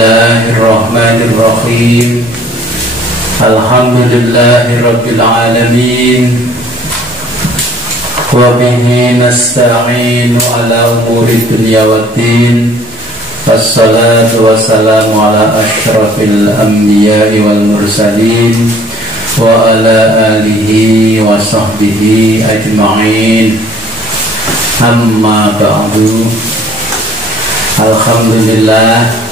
Bismillahirrahmanirrahim. Alhamdulillahirabbil alamin. Wa bihi nasta'inu ala umuri dunya waddin. Wassalatu wassalamu ala asyrafil anbiya'i wal mursalin wa ala alihi wa sahbihi ajma'in. Amma ba'du. Alhamdulillah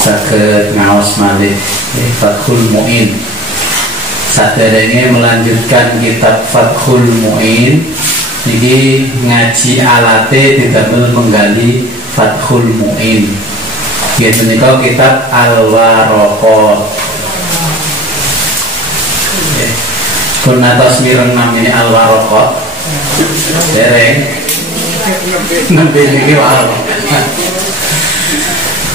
saged ngaos malih Fathul Mu'in. Saderenge melanjutkan kitab Fathul Mu'in niki ngaji alate didamel menggali Fathul Mu'in. Nggih menika kitab Al-Waraqat. Nggih. Pun atas mireng namine Al-Waraqat. Dereng nembe niki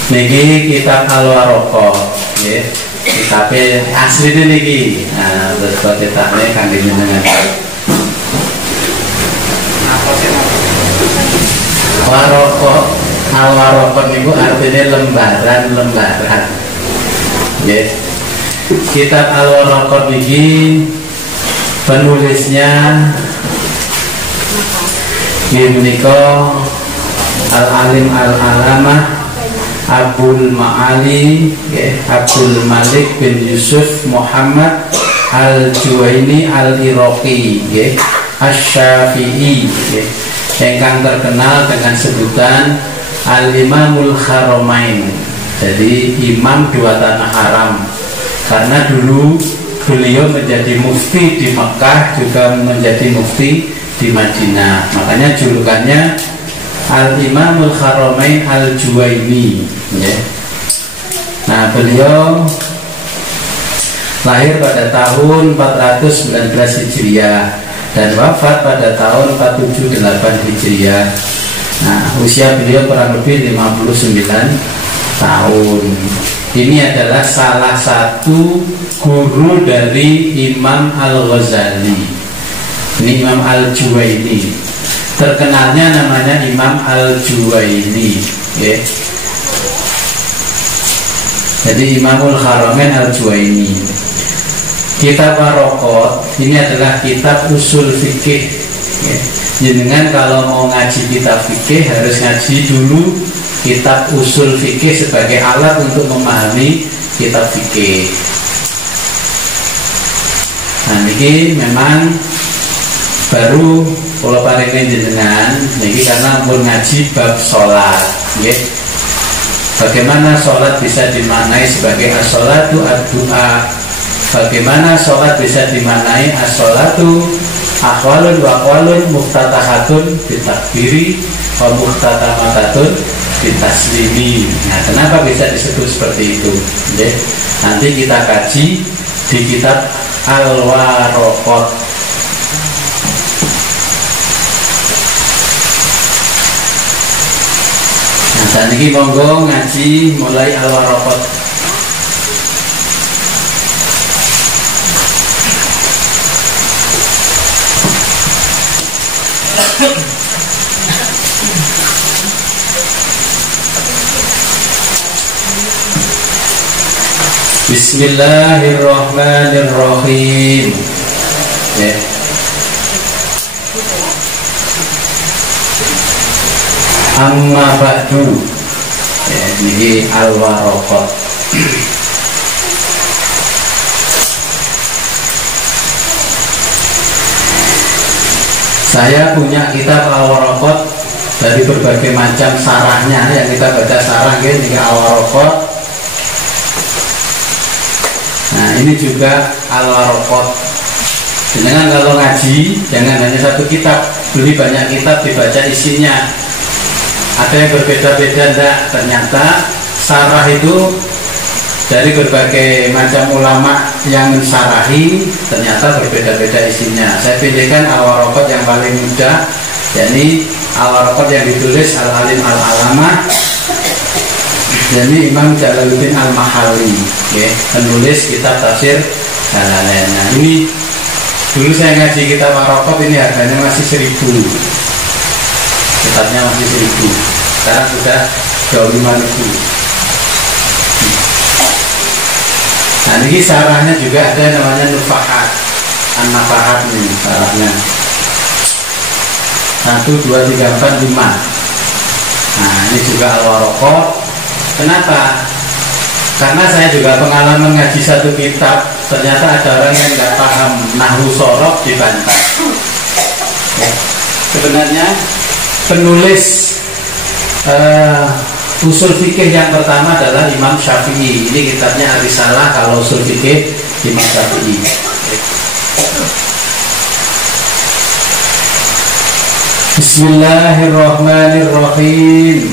niki kitab Al-Waraqat nggih. Kitabe asline niki. Nah, terus kok cetakne kangge jenengan. Waraqat, Al-Waraqat niku artine lembaran-lembaran. Nggih. Kitab Al-Waraqat niki penulisnya menika Al-Alim Al-Alamah Abdul Ma'ali Abdul Malik bin Yusuf Muhammad Al-Juwaini Al-Iraqi Asy-Syafi'i yang terkenal dengan sebutan Al-Imamul Haramain. Jadi imam dua tanah haram, karena dulu beliau menjadi mufti di Mekah, juga menjadi mufti di Madinah. Makanya julukannya Al-Imamul Haramain Al-Juwaini ya. Nah, beliau lahir pada tahun 419 Hijriah dan wafat pada tahun 478 Hijriah. Nah, usia beliau kurang lebih 59 tahun. Ini adalah salah satu guru dari Imam Al-Ghazali. Ini Imam Al-Juwaini. Terkenalnya namanya Imam Al-Juwaini ya. Jadi Imamul Haramain Al-Juwaini. Kitab Waraqat ini adalah kitab usul fikih ya. Jenengan kalau mau ngaji kitab fikih harus ngaji dulu kitab usul fikih sebagai alat untuk memahami kitab fikih. Nah, ini memang baru kalau paringin jenengan niki karena pun ngaji bab sholat nggih. Bagaimana sholat bisa dimaknai sebagai as-sholatu ad-du'a. Bagaimana sholat bisa dimaknai as-sholatu ahwalun wa aqwalun muftatahatun bitakbiri wa muftatamatun bitaslimi. Nah, kenapa bisa disebut seperti itu nggih? Nanti kita kaji di kitab Al-Waraqat. Dan ini monggo ngaji mulai Al-Waraqat. Bismillahirrahmanirrahim. Ya. Amma ba'du ya, ini Al-Waraqat. Saya punya kitab Al-Waraqat dari berbagai macam sarahnya yang kita baca sarah ini Al-Waraqat. Nah, ini juga Al-Waraqat. Jangan kalau ngaji jangan hanya satu kitab, beli banyak kitab dibaca isinya. Ada yang berbeda-beda enggak? Ternyata sarah itu dari berbagai macam ulama yang mensarahi ternyata berbeda-beda isinya. Saya pilihkan Al-Waraqat yang paling mudah, yakni Al-Waraqat yang ditulis Al-Alim Al-Alamah, yakni Imam Jalaluddin Al-Mahalli ya, penulis kitab tafsir Jalalain. Nah, ini dulu saya ngaji kitab Waraqat ini harganya masih 1.000. Kitabnya masih 1.000, sekarang sudah 25.000. Nah ini sarahnya juga ada namanya nufahat, an-nafahat ini sarahnya 1, 2, 3, 4, 5. Nah ini juga al-waraqat. Kenapa? Karena saya juga pengalaman ngaji satu kitab, ternyata ada orang yang nggak paham nahwu sorof dibantah. Ya. Sebenarnya penulis usul fikih yang pertama adalah Imam Syafi'i. Ini kitabnya Ar-Risalah kalau usul fikih Imam Syafi'i. Bismillahirrahmanirrahim.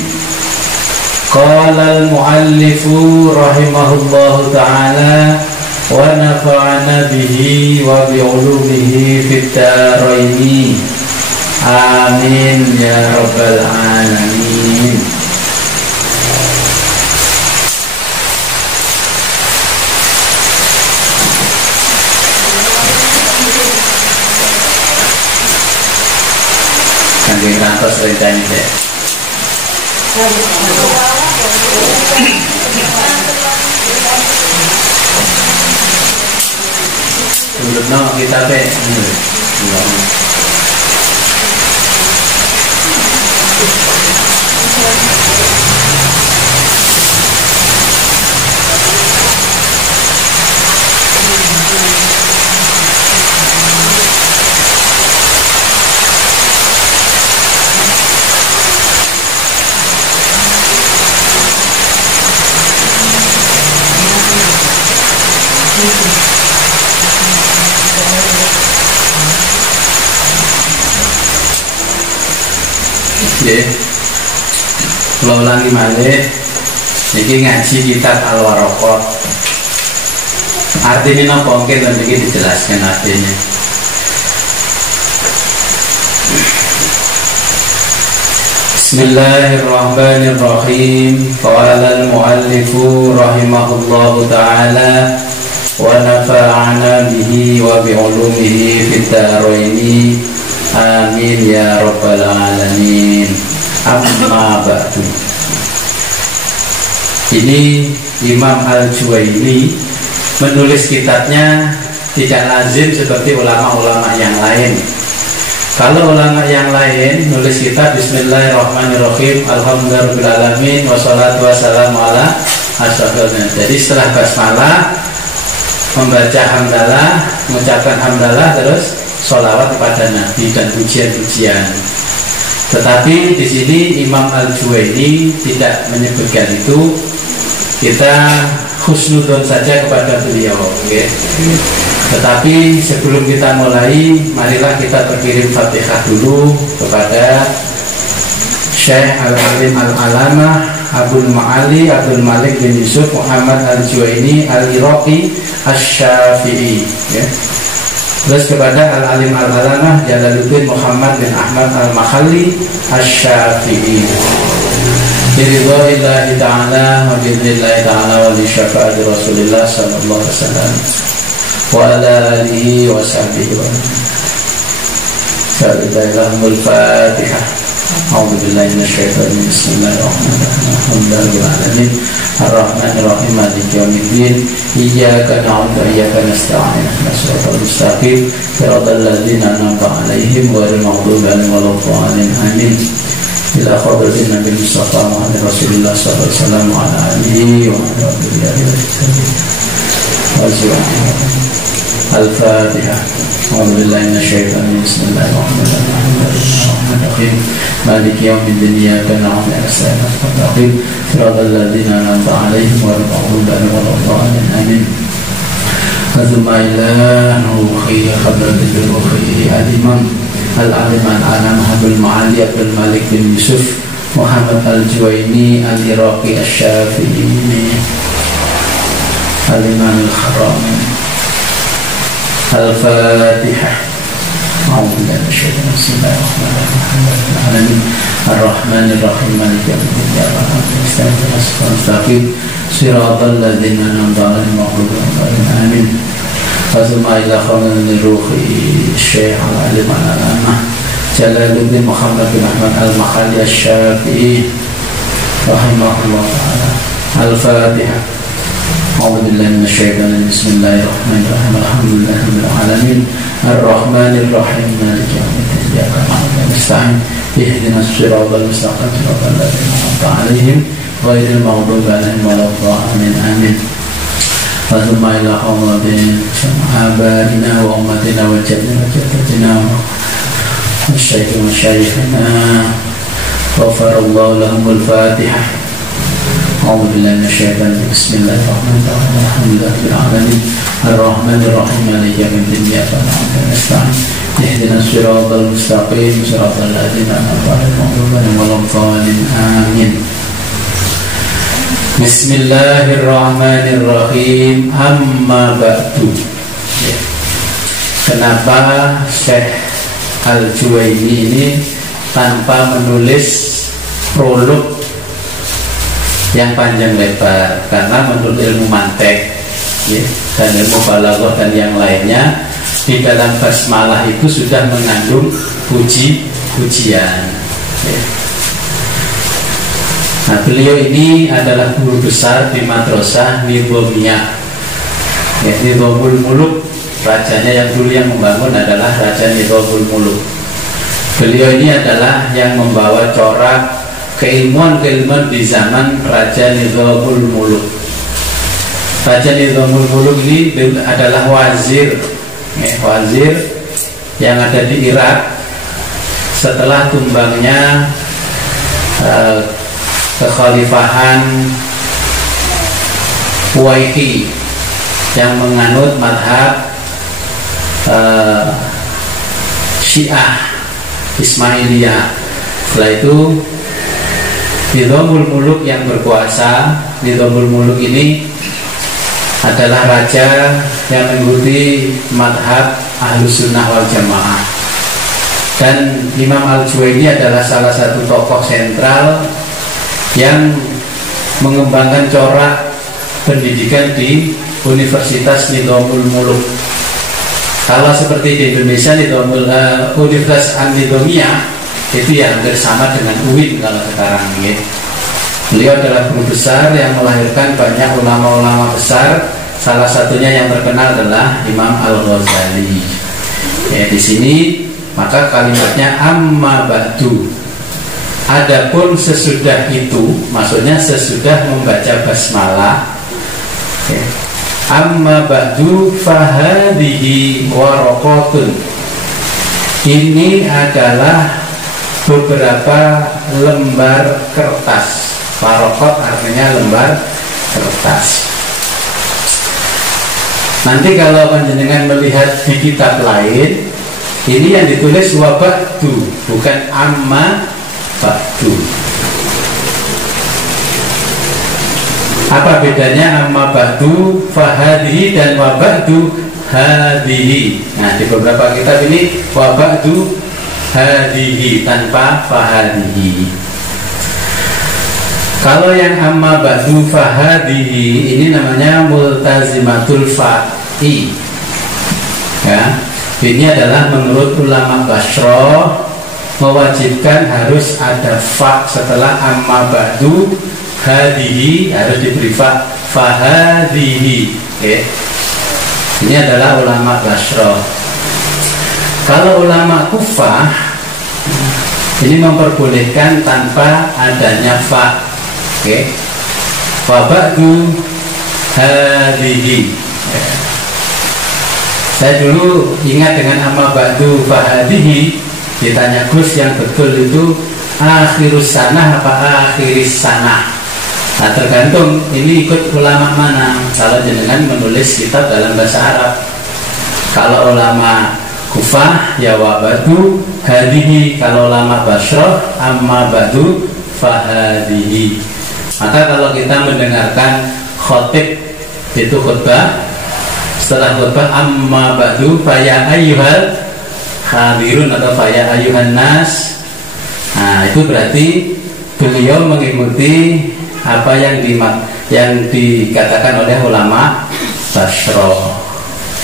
Qala al-muallifu rahimahullahu ta'ala wa nafa'ana bihi wa bi'ulumihi fid dharaini. Amin ya rabbal alamin. Kanjeng rantos rencana deh. Menurut nama kita deh. Ya, kalau ulangi malih, ini ngaji kitab Al-Waraqat. Artinya apa? Mungkin nanti dijelaskan artinya. Bismillahirrahmanirrahim. Qala al-muallifu rahimahullahu ta'ala wa nafa'ana bihi wa bi'ulumihi fid dharaini. Amin ya rabbal alamin. Amma ba'du. Ini Imam Al-Juwaini menulis kitabnya tidak lazim seperti ulama-ulama yang lain. Kalau ulama yang lain nulis kitab Bismillahirrahmanirrahim, Alhamdulillahirabbil alamin, wassalatu wassalamu ala asyrofil anbiya. Jadi setelah basmalah membaca hamdalah, mengucapkan hamdalah, terus sholawat kepada Nabi dan pujian-pujian. Tetapi di sini Imam Al-Juwaini tidak menyebutkan itu. Kita husnudon saja kepada beliau, okay? Tetapi sebelum kita mulai, marilah kita berkirim Fatihah dulu kepada Syekh Al-Alim Al-Alamah Abdul Ma'ali Abdul Malik bin Yusuf Muhammad Al-Juwaini Al-Iraqi Asy-Syafi'i, okay? Terus kepada Al-Alim Al-Alamah Jalaluddin Muhammad bin Ahmad Al-Makhalli Asy-Syafi'i. Biridha'illahi ta'ala wa bi'idhnillahi ta'ala wa li syafa'ati Rasulillah sallallahu alaihi wasallam wa ala alihi wa sahbihi wa sallallahu Al-Fatihah. A'udzu billahi minasyaitonir rajim. Bismillahirrahmanirrahim. Alhamdulillahil alamin. Ar-Rahmanir-Rahim. Maliki yaumiddin. Iyyaka na'budu wa iyyaka nasta'in. Ihdinas siratal mustaqim. Siratal ladzina an'amta 'alaihim ghairil maghdubi 'alaihim waladdallin. Amin. Ila hadratin Nabi Mustafa Muhammad Rasulullah sallallahu alaihi wasallam wa ala alihi wa sahbihi. Al-Fatihah. A'udzu billahi minasyaitonir rajim. Bismillahirrahmanirrahim. Maliki yaumiddin. Iyyaka na'budu wa iyyaka nasta'in. Siratal ladzina an'amta 'alaihim ghairil maghdubi 'alaihim waladdallin. Amin. Azma ila ruhi hadratil ruhi al-imam Al-Alim Al-Alamah Abdul Ma'ali Abdul Malik bin Yusuf Muhammad Al-Juwaini Al-Iraqi Asy-Syafi'i Al-Imam Al-Kharami. Al-Fatihah. Bismillahirrahmanirrahim. Ar-Rahmanir-Rahim. Maliki yaumiddin. Siratal ladzina an'amta 'alaihim ghairil maghdubi 'alaihim. Azma ila khamin ruhi Syekh Al-Alim Al-Alamah Jalaluddin Muhammad bin Ahmad Al-Makhalli Asy-Syafi'i rahimahullah ta'ala. Al-Fatihah. A'udzubillahi minasyaitonir rajim. Bismillahirrahmanirrahim. Alhamdulillahirabbil alamin. Arrahmanirrahim. Maliki yaumiddin. Iyyaka na'budu wa nasta'in. Ihdinas siratal mustaqim. Siratal ladzina an'amta 'alaihim ghairil maghdubi 'alaihim waladdallin. Amin. Allahumma ila qawmin abaina wa ummatina wa jaddatina wa syaikhina wa syaikhina ghafarallahu lahumul fatihah. A'udzubillahi minasyaitonir rajim. Bismillahirrahmanirrahim. Alhamdulillahirabbil alamin. Arrahmanirrahim. Maliki yaumiddin. Iyyaka na'budu wa nasta'in. Ihdinas siratal mustaqim. Siratal ladzina an'amta 'alaihim waladdallin. Amin. Bismillahirrahmanirrahim. Amma ba'du. Kenapa Syekh Al-Juwaini ini tanpa menulis prolog yang panjang lebar? Karena menurut ilmu mantek dan ilmu balaghah dan yang lainnya, di dalam basmalah itu sudah mengandung puji-pujian. Nah, beliau ini adalah guru besar di madrasah Nizamiyah, Nizamul Muluk. Rajanya yang dulu yang membangun adalah Raja Nizamul Muluk. Beliau ini adalah yang membawa corak keilmuan-keilmuan di zaman Raja Nizamul Muluk. Raja Nizamul Muluk ini adalah wazir yang ada di Irak setelah tumbangnya kekhalifahan Kuwaiti yang menganut madhab Syiah Ismailiyah. Setelah itu Nizamul Muluk yang berkuasa. Nizamul Muluk ini adalah raja yang mengikuti madhab Ahlus Sunnah wal Jamaah. Dan Imam Al-Juwaini adalah salah satu tokoh sentral yang mengembangkan corak pendidikan di Universitas Nizamul Muluk. Kalau seperti di Indonesia, Universitas An-Nizamiyah itu ya hampir sama dengan UIN kalau sekarang ya. Beliau adalah guru besar yang melahirkan banyak ulama-ulama besar. Salah satunya yang terkenal adalah Imam Al-Ghazali. Ya, di sini maka kalimatnya amma ba'du. Adapun sesudah itu, maksudnya sesudah membaca basmalah, amma ba'du fahadihi waraqatun. Ini adalah beberapa lembar kertas. Waraqat artinya lembar kertas. Nanti kalau panjenengan melihat di kitab lain, ini yang ditulis waba'du, bukan amma ba'du. Apa bedanya amma ba'du fahadihi dan waba'du hadihi? Nah, di beberapa kitab ini waba'du hadihi tanpa fahadihi. Kalau yang amma ba'du fahadihi ini namanya multazimatul fa'i. Ya, ini adalah menurut ulama Bashrah mewajibkan harus ada fa setelah amma ba'du hadihi, harus diberi fa, fahadihi. Ini adalah ulama Bashrah. Kalau ulama Kufah ini memperbolehkan tanpa adanya fa. Wa ba'du hadihi. Saya dulu ingat dengan amma ba'du fahadihi, ditanya Gus yang betul itu akhirus sanah apa akhiris sanah? Nah, tergantung ini ikut ulama mana. Kalau jenengan menulis kitab dalam bahasa Arab, kalau ulama Kufah ya wa ba'du hadihi, kalau ulama Bashrah amma ba'du fahadihi. Maka kalau kita mendengarkan khotib itu khutbah, setelah khutbah amma ba'du faya ayyuhal hadirun atau faya ayyuhan nas, nah itu berarti beliau mengikuti apa yang dikatakan oleh ulama Bashrah.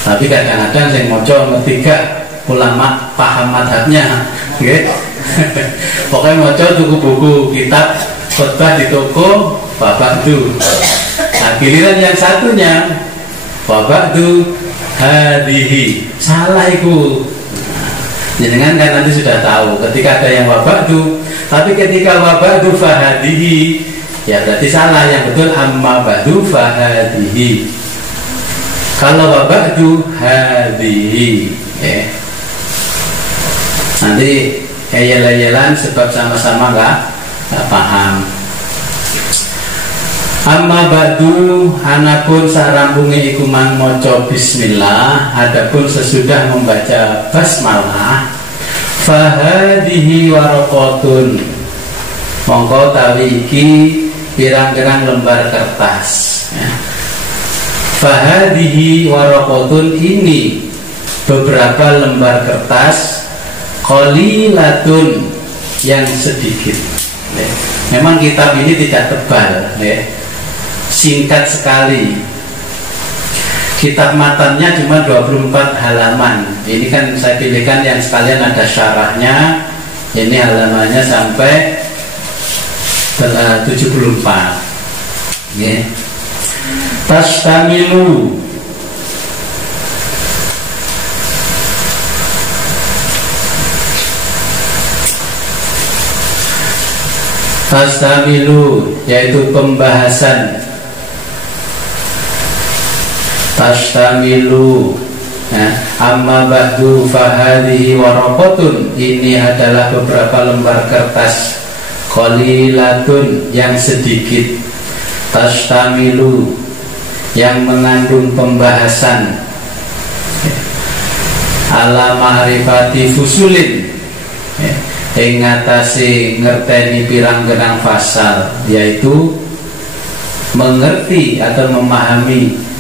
Tapi kadang-kadang yang moco ketiga ulama paham madhabnya, pokoknya moco tuku buku kitab khutbah di toko babak itu Nah, giliran yang satunya wa ba'du hadhihi, salah itu. Jenengan kan nanti sudah tahu ketika ada yang wa ba'du, tapi ketika wa ba'du fahadihi, ya berarti salah. Yang betul amma ba'du fahadihi. Kalau wa ba'du hadihi, ya. Nanti eyel-eyelan sebab sama-sama nggak paham. Amma ba'du, anapun sarampunge iku mang maca bismillah, adapun sesudah membaca basmalah, fahadihi waraqatun, mongko tawi iki pirang-pirang lembar kertas, ya. Fahadihi waraqatun, ini beberapa lembar kertas, qalilatun, yang sedikit, ya. Memang kitab ini tidak tebal, ya. Singkat sekali. Kitab matannya cuma 24 halaman. Ini kan saya pilihkan yang sekalian ada syarahnya. Ini halamannya sampai 74. Ya. Tastamilu, tastamilu, yaitu pembahasan. Tastamilu, nah, amma ba'du fahadihi waraqatun, ini adalah beberapa lembar kertas, qalilatun, yang sedikit, tastamilu, yang mengandung pembahasan, ala ma'rifati fusulin, ing ngatasi ngerteni pirang-pirang fasal, yaitu mengerti atau memahami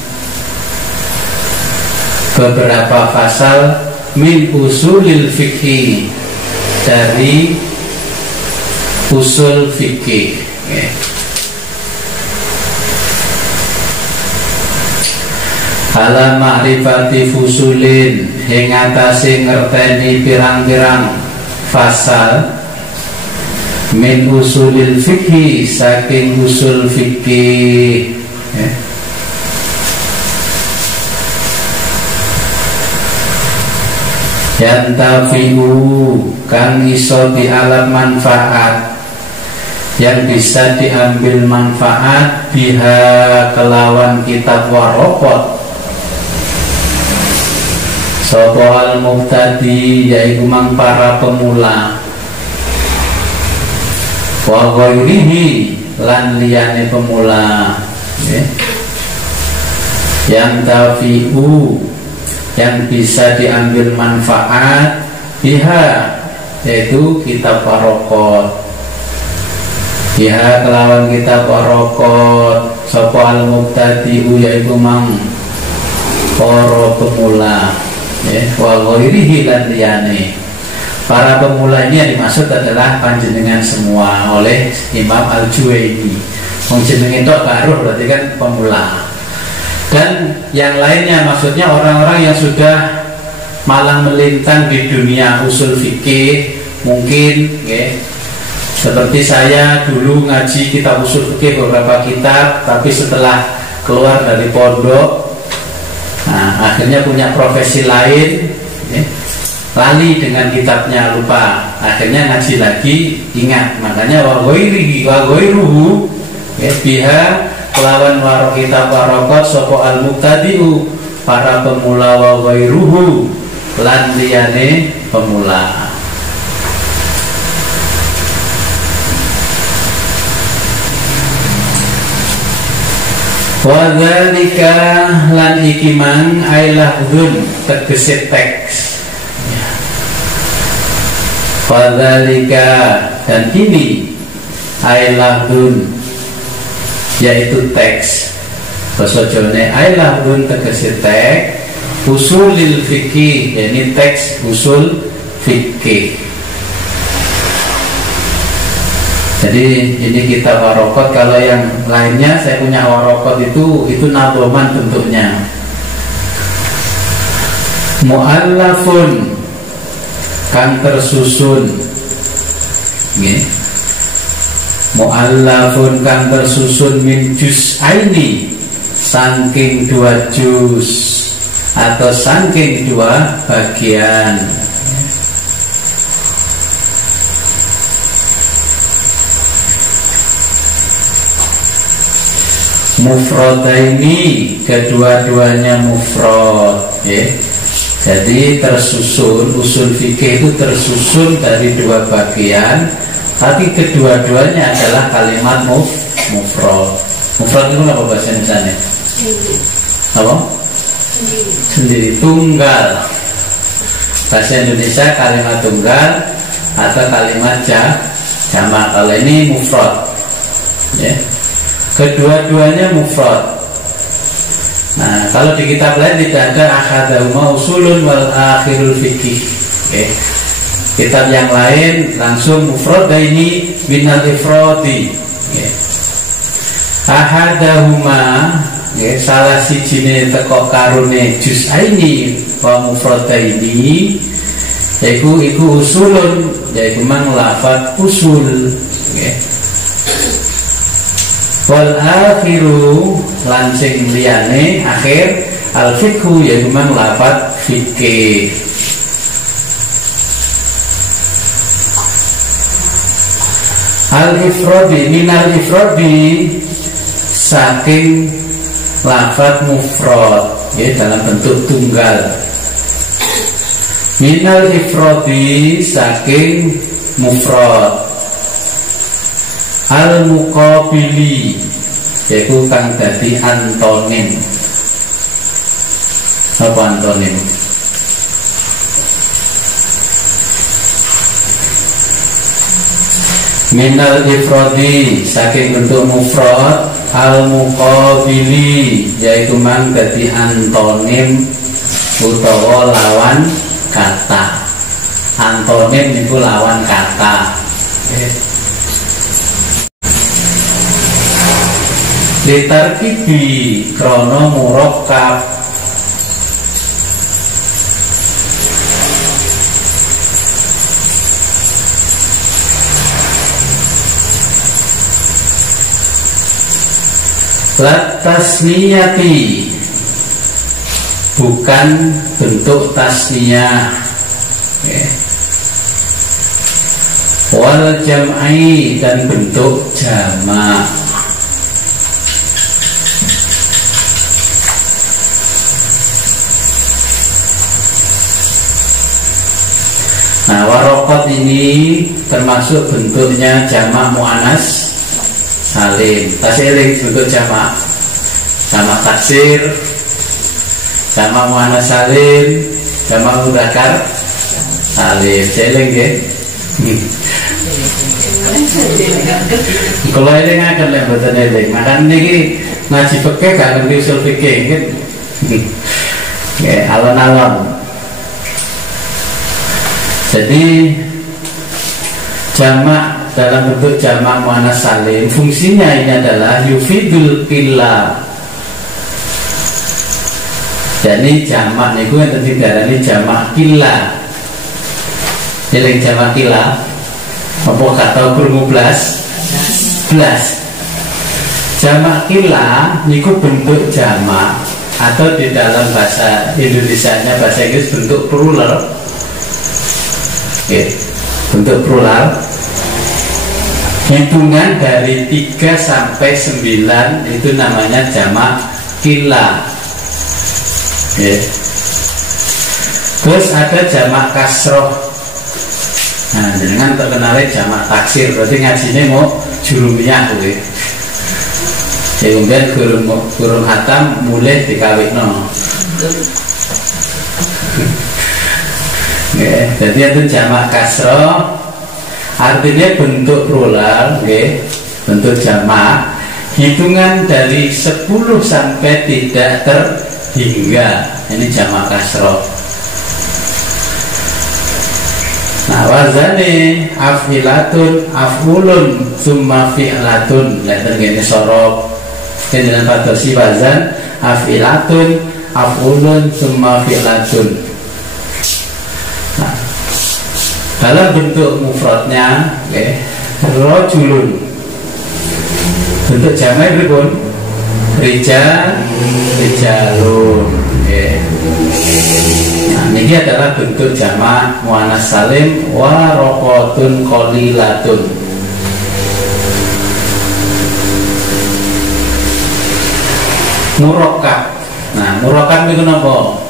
beberapa fasal min usulil fikih, dari usul fikih, ya. Ala ma'rifati fusulin, ing ngatasi ngerteni pirang-pirang fasal min usulil fikih, saking usul fikih, ya. Yantafi'u, kang iso dialam manfaat, yang bisa diambil manfaat biha kelawan kitab waraqat, sapa al mubtadi, yaitu mang para pemula, wa ghairihi, lan liyane pemula, ya. Yantafi'u, yang bisa diambil manfaat biha, yaitu kitab waraqat, biha kelawan kitab waraqat, sapa al mubtadi'u, yaitu mang para pemula, ya. Wa ghairihi, lan liyane. Para pemula ini yang dimaksud adalah panjenengan semua oleh Imam Al-Juwaini. Wong jenenge tok karo berarti kan pemula. Dan yang lainnya maksudnya orang-orang yang sudah malang melintang di dunia usul fikih, mungkin, ya, seperti saya dulu ngaji kitab usul fikih beberapa kitab, tapi setelah keluar dari pondok, nah, akhirnya punya profesi lain, ya, lali dengan kitabnya, lupa, akhirnya ngaji lagi, ingat. Makanya wa ghairuhu, ya, biha kelawan waro kitab waraqat, sapa al mubtadi'u, para pemula, wa ghairuhu, lan liyane pemula. Wa dzalika, lan iki mang ailahdun, tegese teks. Wa dzalika, dan ini ailahdun, yaitu teks. Basa Jawane ailahdun tegese teks usulil fikih, yakni teks usul fikih. Jadi ini kitab waraqat. Kalau yang lainnya saya punya waraqat itu nadhoman bentuknya. Mu'allafun, kang tersusun. Nggih. mu'allafun kang tersusun min juz'aini saking 2 juz atau saking 2 bagian. Mufradaini, kedua-duanya mufrad, ya. Jadi tersusun, usul fikih itu tersusun dari 2 bagian, tapi kedua-duanya adalah kalimat mufrad. Mufrad itu apa bahasa Indonesia? Apa? Sendiri, tunggal. Bahasa Indonesia kalimat tunggal atau kalimat jamak. Kalau ini mufrad, ya. Kedua-duanya mufrad. Nah, kalau di kitab lain tidak ada ahadahuma usulun wal akhirul fikih. Okay. Kitab yang lain langsung mufradaini minal ifradi. Okay. Ahadahuma, okay, salah sijine teko karune juz'aini wa mufradaini, yaiku usulun, yaiku mang lafaz usul. Okay. Wal akhiru lansing liyane akhir al fikhu, yaitu mang lafaz fikih. Al ifradi minal ifradi saking lafaz mufrad, ya, dalam bentuk tunggal. Minal ifradi saking mufrad. Al-muqabili, yaitu kang dadi antonim. Apa antonim? Minal ifradi saking bentuk mufrad, al-muqabili, yaitu mang dadi antonim utawa lawan kata. Antonim itu lawan kata. Litarkibi krono murakkab, lat tasniyati, bukan bentuk tasniyah, okay. Wal jam'i, dan bentuk jamak. Nah, warokot ini termasuk bentuknya jamak mu'anas salim. Tas'iling bentuk jamak taksir, jamak mu'anas salim, jamak mudzakkar salim. Seling nggih. Kalau ini ngaken lek mboten eling. Makan niki ngaji fikih gak ngerti usul fikih nggih. Nggih, alon-alon. Jadi jamak dalam bentuk jamak muannas salim, fungsinya ini adalah yufidul qillah. Jadi jamak niku enten diarani jamak qillah. Jadi jamak qillah apa kata krungu blas? Jamak qillah niku bentuk jamak, atau di dalam bahasa Indonesianya, bahasa Inggris, bentuk plural. Oke, bentuk plural. Hitungan dari 3 sampai 9 itu namanya jamak qillah. Oke. Terus ada jamak kasroh. Nah, dengan terkenalnya jamak taksir, berarti ngajinya mau jurumiyah kowe. Ya kemudian gurun hatam mulai dikawinno. Okay. Jadi itu jamak kasroh, artinya bentuk plural, okay. Bentuk jamak, hitungan dari 10 sampai tidak terhingga, ini jamak kasroh. Nah, wazane afilatun, afulun, summa fi'latun, letter gini sorok. Dengan padosi wazan afilatun, afulun, summa fi'latun. Dalam bentuk mufradnya, okay, rojulun, Bentuk jamak pripun? Rijalun. Nah, ini adalah bentuk jamak muannas salim waraqatun qalilatun. Murakkab. Nah, murakkab niku napa?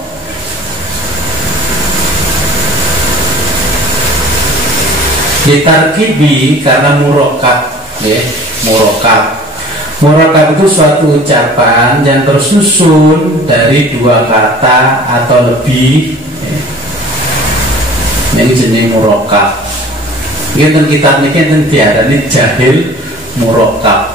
Ditarkibi karena murakkab, nggih, murakkab. Murakkab itu suatu ucapan yang tersusun dari dua kata atau lebih. Ini jenis murakkab. Kita kitab niki enten diarani jahil murakkab.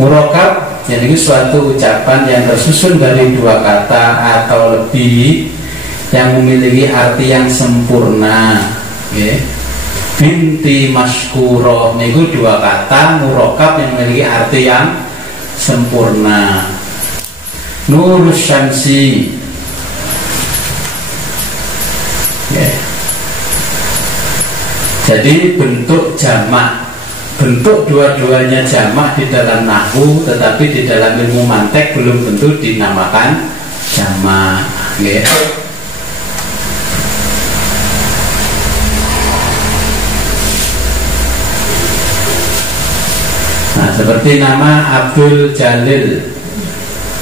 Murakkab jadi suatu ucapan yang tersusun dari dua kata atau lebih yang memiliki arti yang sempurna. Binti masykuroh niku dua kata murakkab yang memiliki arti yang sempurna. Nurus syamsi, jadi bentuk jamak, bentuk dua-duanya jamak di dalam nahwu, tetapi di dalam ilmu mantek belum tentu dinamakan jamak. Nah, seperti nama Abdul Jalil,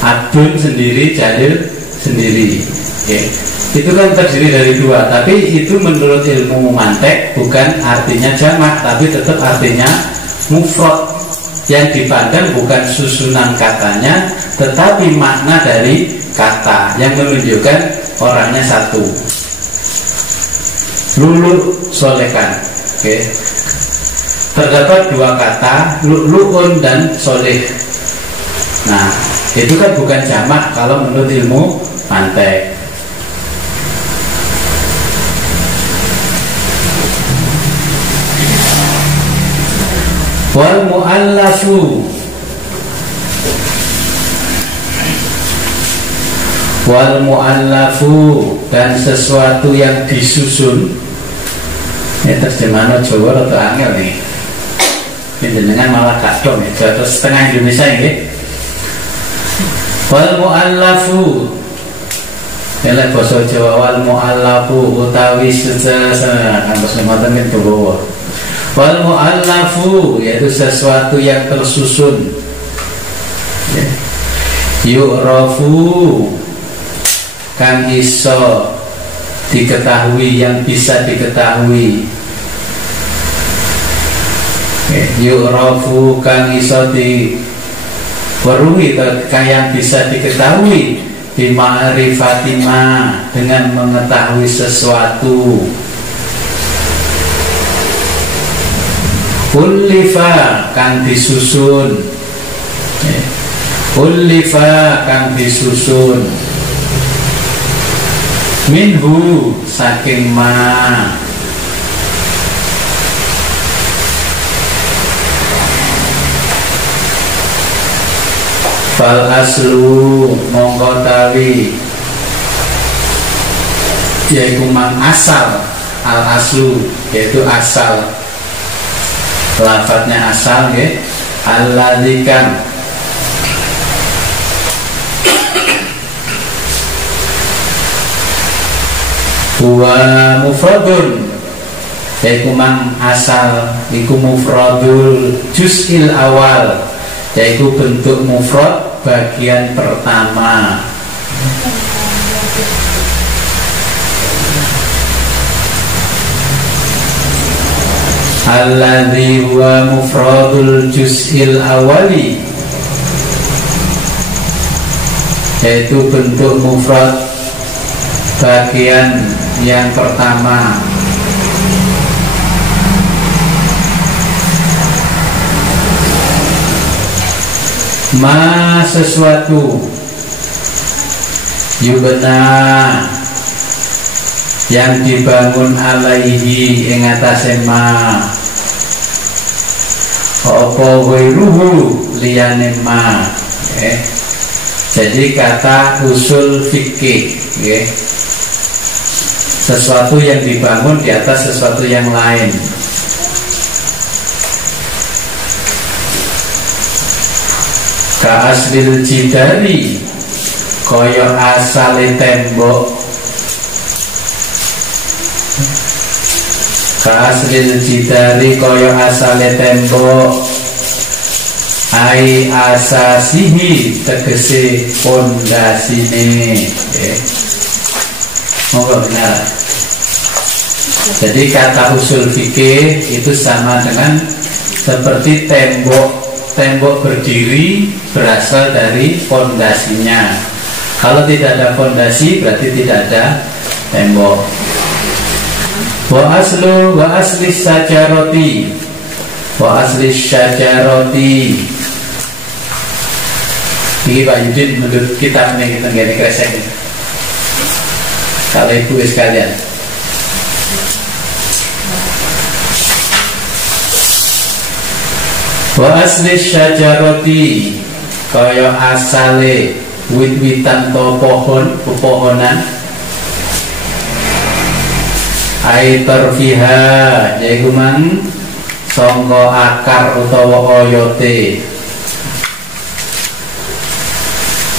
Abdul sendiri, Jalil sendiri. Itu kan terdiri dari dua, tapi itu menurut ilmu mantek bukan artinya jamak, tapi tetap artinya mufrad. Yang dipandang bukan susunan katanya, tetapi makna dari kata yang menunjukkan orangnya satu. Lulu solekan. Terdapat dua kata, lu'un dan soleh. Nah, itu kan bukan jamak kalau menurut ilmu mantek. Wal mu'allafu, wal mu'allafu, dan sesuatu yang disusun. Ini terjemahan Jawa atau angel nih. Ini dengan malah kadang ya, terus setengah Indonesia ini. Wal mu'allafu, ini bahasa Jawa. Wal mu'allafu utawi sesana, kampus ngomongin itu bawa. Wal mu'allafu, yaitu sesuatu yang tersusun. Yu'rafu, kan iso diketahui, yang bisa diketahui. Yu'rafu, kan iso diweruhi, yang bisa diketahui. Bima'rifatima, dengan mengetahui sesuatu. Ullifa, kang disusun. Ullifa, kang disusun. Minhu, saking ma. Fal aslu, mongko tawi, yaitu mang asal. Al aslu, yaitu asal. Lafadznya asal, alladzikan, huwa mufradun, yaitu mang asal iku mufradul juz'il awal, yaitu bentuk mufrad bagian pertama. Alladzi huwa mufradul juz'il awali, yaitu bentuk mufrad bagian yang pertama. Ma, sesuatu. Yubna, yang dibangun alaihi, ing atase ma. Apa wairuhu, liyane ma. Jadi kata usul fikih, sesuatu yang dibangun di atas sesuatu yang lain. ka aslil jidari kaya asale tembok, ka aslil jidari kaya asale tembok, ai asasihi tegese pondasine. Monggo benar. Jadi kata usul fikih itu sama dengan seperti tembok berdiri berasal dari pondasinya. Kalau tidak ada pondasi berarti tidak ada tembok. Wa asli syajarati, wa asli syajarati. Ini Pak Yudin menurut kitab ini kita nggak kresek. Kalau ibu sekalian, wa asli syajarati kaya asale wit-witan to pepohonan, ai tarfiha yaiku mang sangka akar utawa oyote,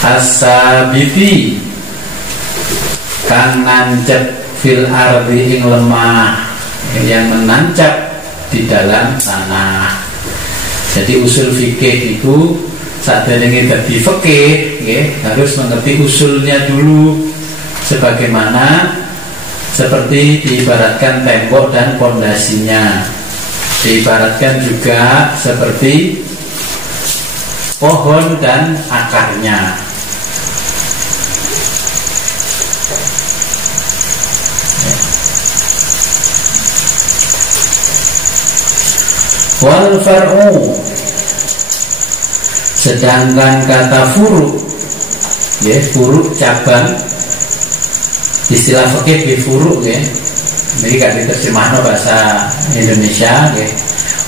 asabiti kang nancep fil ardi ing lemah, yang menancap di dalam tanah. Jadi usul fikih itu saat ingin dadi fikih, harus mengerti usulnya dulu, sebagaimana seperti diibaratkan tembok dan pondasinya, diibaratkan juga seperti pohon dan akarnya. Wal far'u, sedangkan kata furu, furu cabang, istilah fikih furu, ini kan diterjemahkan bahasa Indonesia.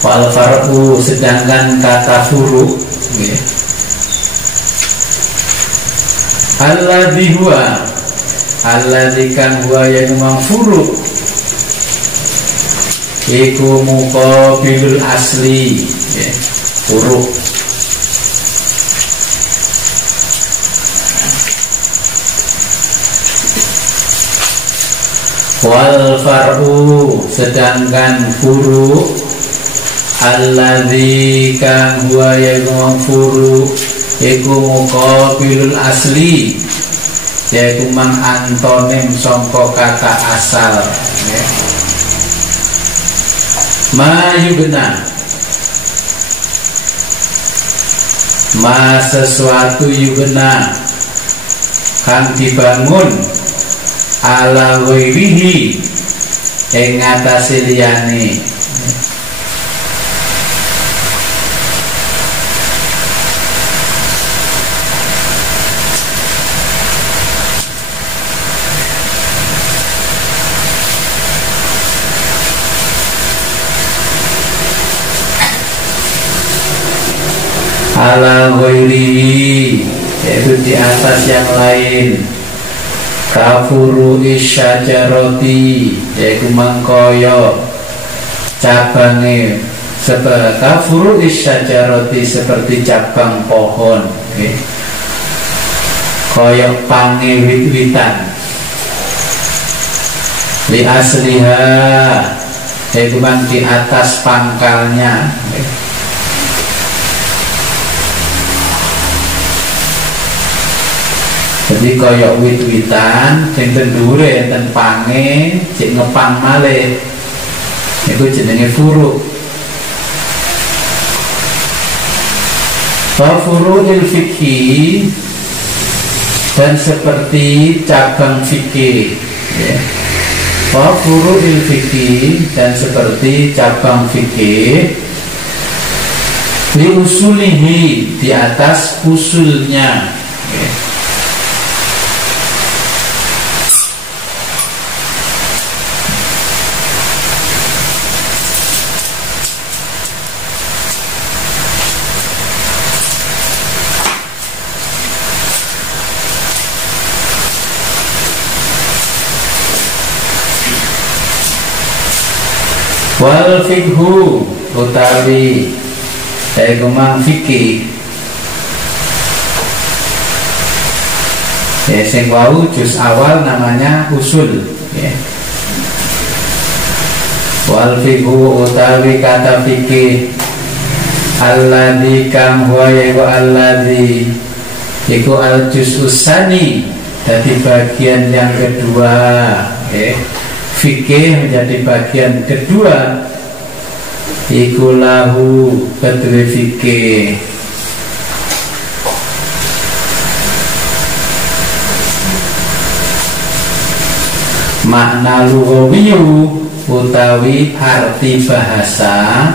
Wal far'u, sedangkan kata furu, alladzi huwa, alladzi kan huwa yang memang furu, iku muqabilul asli, furu. Wal far'u, sedangkan furu, alladzi kan huwa yang furu, iku muqabilul asli, yaitu mang antonim sangka kata asal. Ma yubna, ma sesuatu yubna kang dibangun ala ghairihi ing atase liyane. Ala ghairihi, yaitu di atas yang lain. Kafuru isyajaroti, yaitu mangkoyo cabange, kafuru isyajaroti seperti cabang pohon, koyo pange wit-witan. Li asliha, yaitu mang di atas pangkalnya. Jadi kaya wit-witan sing tendure enten pange sing ngepang malih, iku jenenge furu. Furu'il fikih, dan seperti cabang fikih, furu'il fikih, dan seperti cabang fikih, li usulihi, di atas usulnya. Wal fikhu utawi kemang fikih, Sing wau juz awal namanya usul ya. Wal fiqhu utawi kata fikih alladzi kang huwa ya alladzi iku al juz usani, jadi bagian yang kedua ya. Fikih menjadi bagian kedua iku lahu kedue fikih makna lughawiyu utawi arti bahasa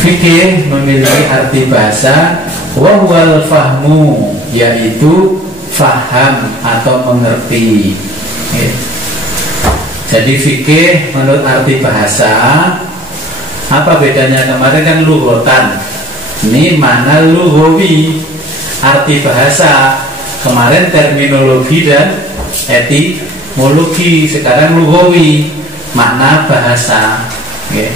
fikih memiliki arti bahasa wa huwal fahmu, yaitu faham atau mengerti ya. Jadi fikih menurut arti bahasa apa bedanya? Kemarin kan lughatan, ini mana lughawi arti bahasa. Kemarin terminologi dan etimologi, sekarang lughawi makna bahasa okay.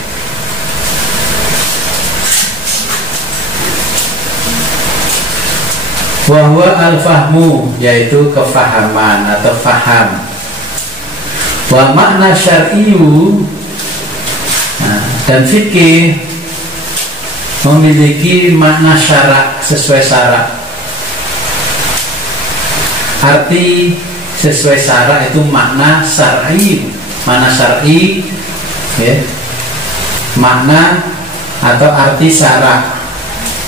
Wahwa al-fahmu, yaitu kefahaman atau faham. Wa makna syar'iyu, dan fikih memiliki makna syarak, sesuai syarak. Arti sesuai syarak itu makna syar'i, makna syar'i ya. Makna atau arti syarak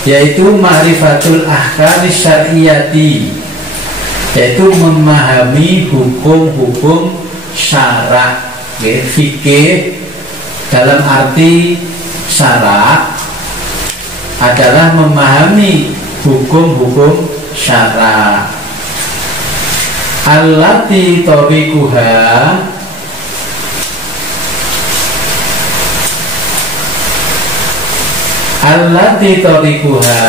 yaitu ma'rifatul ahkami syar'iyati, yaitu memahami hukum-hukum syarak ya. Fikih dalam arti syarak adalah memahami hukum-hukum syarak. Allati tariquha, allati tariquha,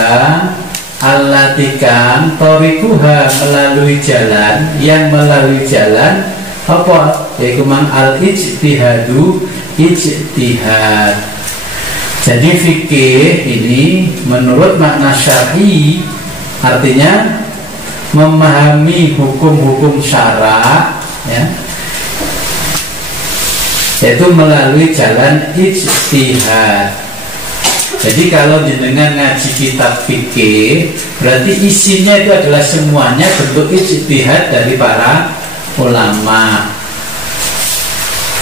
allati kan tariquha melalui jalan, yang melalui jalan apa? Yaitu mang al-ijtihadu, ijtihad. Jadi fikih ini menurut makna syar'i artinya memahami hukum-hukum syarak ya, yaitu melalui jalan ijtihad. Jadi kalau jenengan ngaji kitab fikih berarti isinya itu adalah semuanya bentuk ijtihad dari para ulama.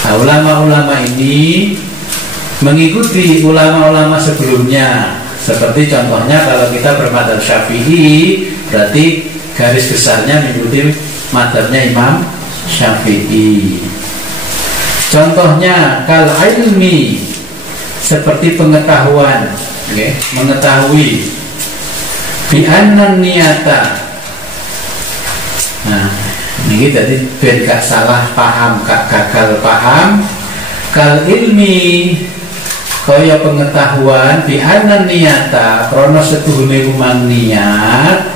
Nah, ulama-ulama ini mengikuti ulama-ulama sebelumnya. Seperti contohnya kalau kita bermadzhab Syafi'i berarti garis besarnya mengikuti madzhabnya Imam Syafi'i. Contohnya kal ilmi, seperti pengetahuan okay. Mengetahui bi annan niyata. Nah ini tadi ben gak salah paham, gak gagal paham. Kal ilmi kaya pengetahuan bi annan niyata krono setuhune rumang niat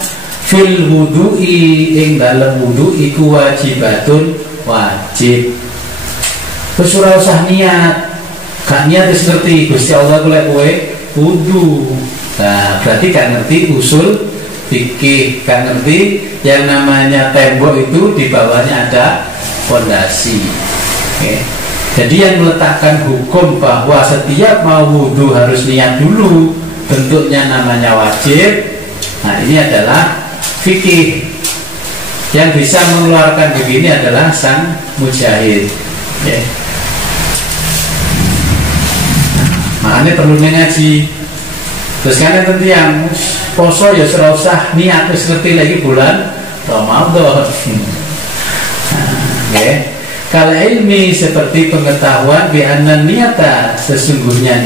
fil wudu'i ing dalam wudu iku wajibatun, wajib. Terus ora usah niat, gak niat wis ngerti Gusti Allah golek kowe wudu. Nah, berarti gak ngerti usul fikih, gak ngerti yang namanya tembok itu di bawahnya ada fondasi. Okay. Jadi yang meletakkan hukum bahwa setiap mau wudu harus niat dulu, bentuknya namanya wajib. Nah, ini adalah fikih. Yang bisa mengeluarkan begini adalah sang mujahid ya. Makanya perlu ngaji. Terus kan nanti yang poso ya serusah niat terus ngerti lagi bulan Ramadan ya. Kalau ilmi seperti pengetahuan bi anna niyata, sesungguhnya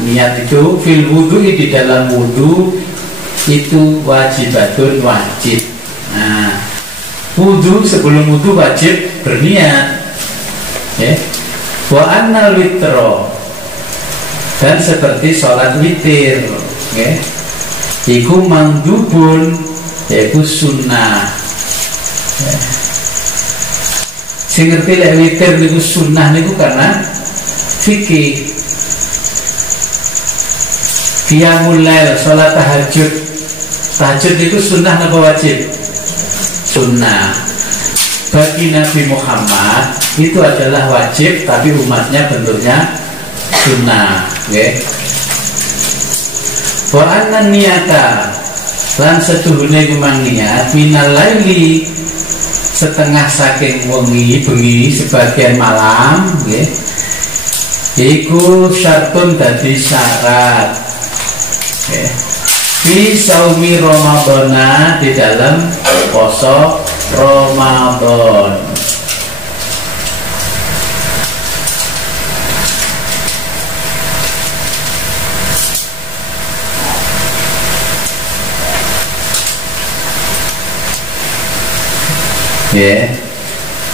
niat itu fil wudu'i di dalam wudu itu wajibatun, wajib. Nah, wudu sebelum wudu wajib berniat ya. Wa annal witro, dan seperti sholat witir ya. Iku mandubun, yaitu sunnah ya. Sing ngerti lek witir niku sunnah niku karena fikih. Qiyamul lail, sholat tahajud tahajud itu sunnah apa wajib? Sunnah. Bagi Nabi Muhammad itu adalah wajib, tapi umatnya bentuknya sunnah. Wa anna niyata lan setuhune kumang niat minal laili setengah saking bengi sebagian malam, iku syartun dadi syarat fi saumi Ramadhana, di dalam poso Ramadan.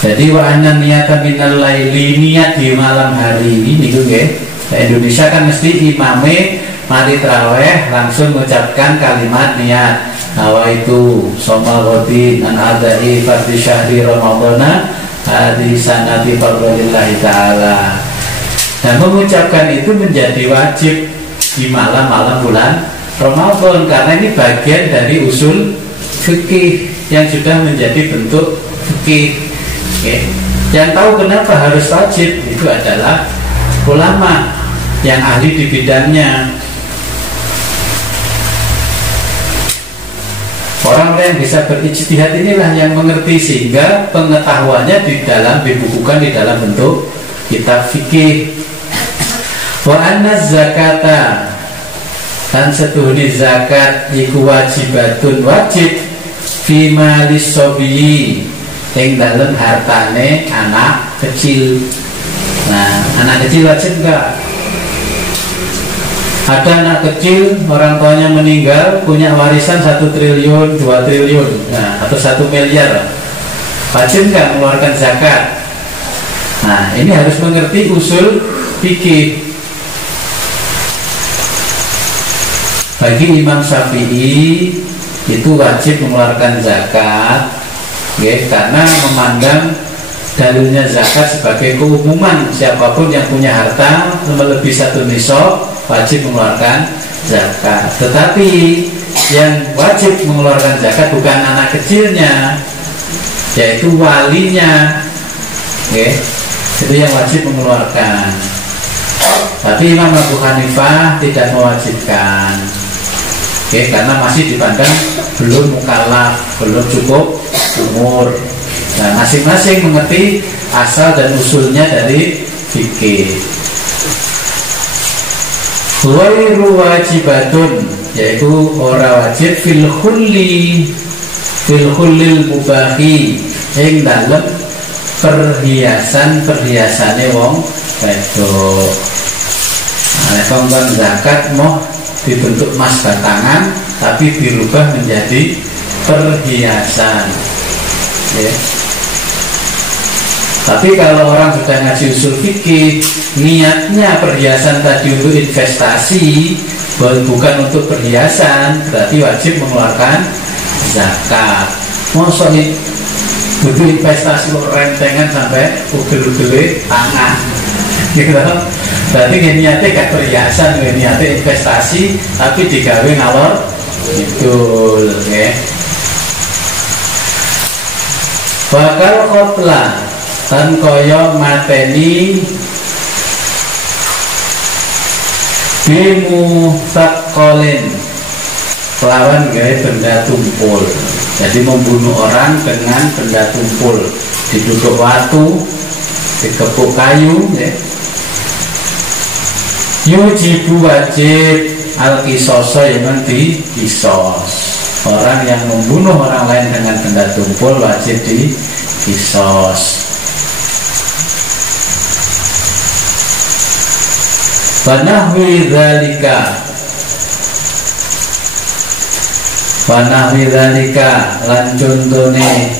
Jadi wa anna niyata minal laili, niat di malam hari ini niku nggih. Indonesia kan mesti imame mari tarawih langsung mengucapkan kalimat niat. Nawaitu somal ghadin an adai fardhi syahri ramadhana hadhihi sanati fardhillahi ta'ala. Dan mengucapkan itu menjadi wajib di malam-malam bulan Ramadan, karena ini bagian dari usul fikih yang sudah menjadi bentuk fikih. Yang tahu kenapa harus wajib itu adalah ulama yang ahli di bidangnya. Orang-orang yang bisa berijtihad inilah yang mengerti, sehingga pengetahuannya dibukukan di dalam bentuk kitab fikih. Wa anna zakata, dan setuhuni zakat iku wajibatun wajib fi malis sobiyi, yang dalam hartane anak kecil. Nah, anak kecil wajib enggak? Ada anak kecil, orang tuanya meninggal, punya warisan 1 triliun, 2 triliun, nah, atau 1 miliar, wajib nggak mengeluarkan zakat? Nah, ini harus mengerti usul fikih. Bagi Imam Syafi'i itu wajib mengeluarkan zakat, karena memandang dalilnya zakat sebagai keumuman, siapapun yang punya harta melebihi 1 nisab wajib mengeluarkan zakat. Tetapi yang wajib mengeluarkan zakat bukan anak kecilnya, yaitu walinya, itu yang wajib mengeluarkan. Tapi Imam Abu Hanifah tidak mewajibkan, karena masih dipandang belum mukallaf, belum cukup umur. Nah, masing-masing mengerti asal dan usulnya dari fikih. Ghairu wajibatun, yaitu ora wajib fil khullil mubahi, ing dalem perhiasane wong wedok. Nah, kongkon zakat mau dibentuk emas batangan tapi dirubah menjadi perhiasan. Tapi kalau orang sudah ngaji usul fikih, niatnya perhiasan tadi untuk investasi, bukan untuk perhiasan, berarti wajib mengeluarkan zakat. Masa ini butuh investasi rentengan sampai ugel-ugel tangan, berarti niatnya gak perhiasan, niatnya investasi, tapi digawe ngalor betul. Bakal khotlah tan koyo mateni bimu sakolin, kelawan gawe benda tumpul. Jadi membunuh orang dengan benda tumpul, diduduk watu, dikepuk kayu, yujibu wajib al-kisoso, yang di kisos. Orang yang membunuh orang lain dengan benda tumpul wajib di kisos. Wanahwi dzalika lan contone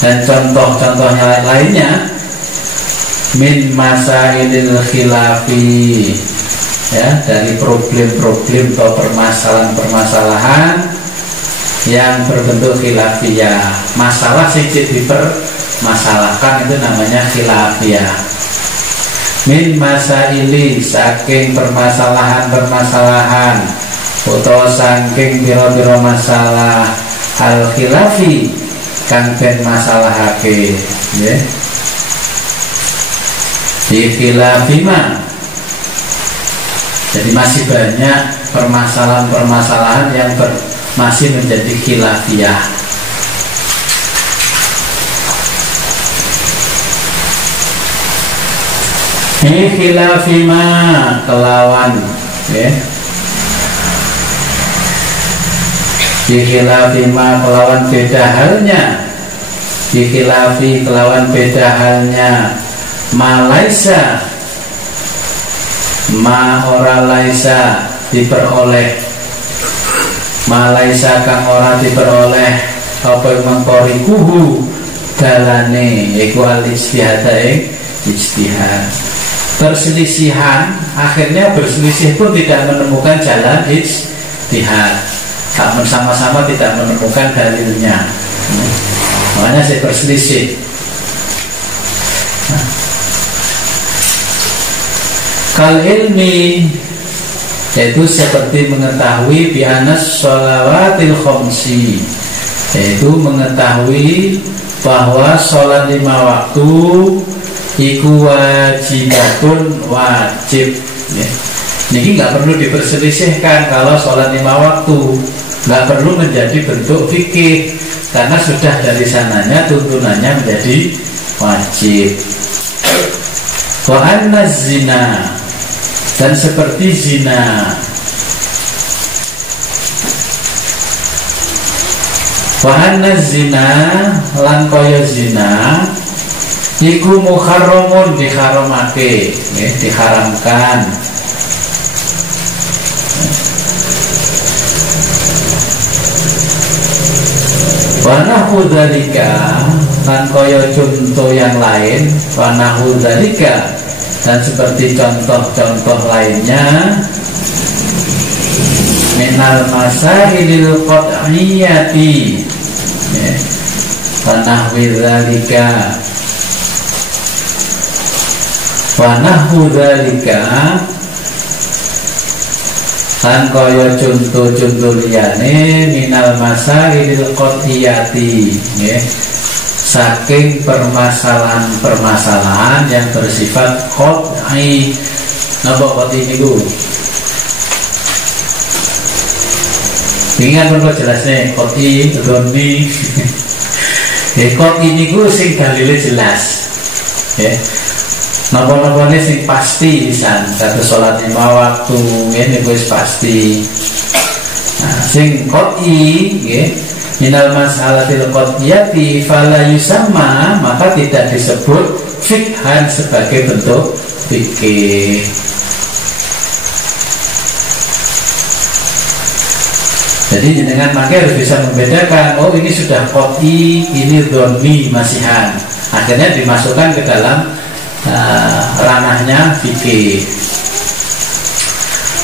dan contoh-contohnya lainnya min masailil khilafi, dari problem-problem atau permasalahan-permasalahan yang berbentuk khilafiyah. Masalah siji dipermasalahkan itu namanya khilafiyah. Min masaili, saking permasalahan-permasalahan utawa saking pira-pira masalah al khilafi kang den masalahake nggih. Di khilafima, jadi masih banyak permasalahan-permasalahan yang masih menjadi khilafiyah. Khilafima kelawan ya. Khilafima kelawan beda halnya. Khilafi kelawan beda halnya. Malaisa ma ora laisa diperoleh, malaisa kang ora diperoleh apa mengkorikuhu dalane iku al ijtihad. Perselisihan akhirnya berselisih pun tidak menemukan jalan ijtihad, tak bersama-sama tidak menemukan dalilnya, makanya saya berselisih. Kal ilmi, yaitu seperti mengetahui bi'anas sholawatil khomsi, yaitu mengetahui bahwa sholat 5 waktu iku wajibatun wajib ya. Ini nggak perlu diperselisihkan. Kalau sholat 5 waktu nggak perlu menjadi bentuk fikih, karena sudah dari sananya tuntunannya menjadi wajib. Wa anna zina, dan seperti zina, wa anna zina lan kaya zina iku muharramun diharamake ya, diharamkan. Wa nahu dzalika lan kaya contoh yang lain, wa nahu dzalika dan seperti contoh-contoh lainnya minal masailil qat'iyati ya, wa nahwi dzalika, wa nahwu dzalika lan kaya contoh-contoh liyane minal masailil qat'iyati ya, saking permasalahan-permasalahan yang bersifat qat'i. Napa qat'i niku? Ingat perlu jelasnya qat'i, dhanni. Qat'i niku sing dalile jelas. Ya. Napa-napane sing pasti pisan, kados salat 5 waktu ngene wis pasti. Nah, sing qat'i nggih minal mas'alatil qat'iyati fala yusamma, maka tidak disebut fikhan sebagai bentuk fikih. Jadi dengan maka harus bisa membedakan, oh ini sudah qat'i, ini dhanni masihan. Akhirnya dimasukkan ke dalam ranahnya fikih.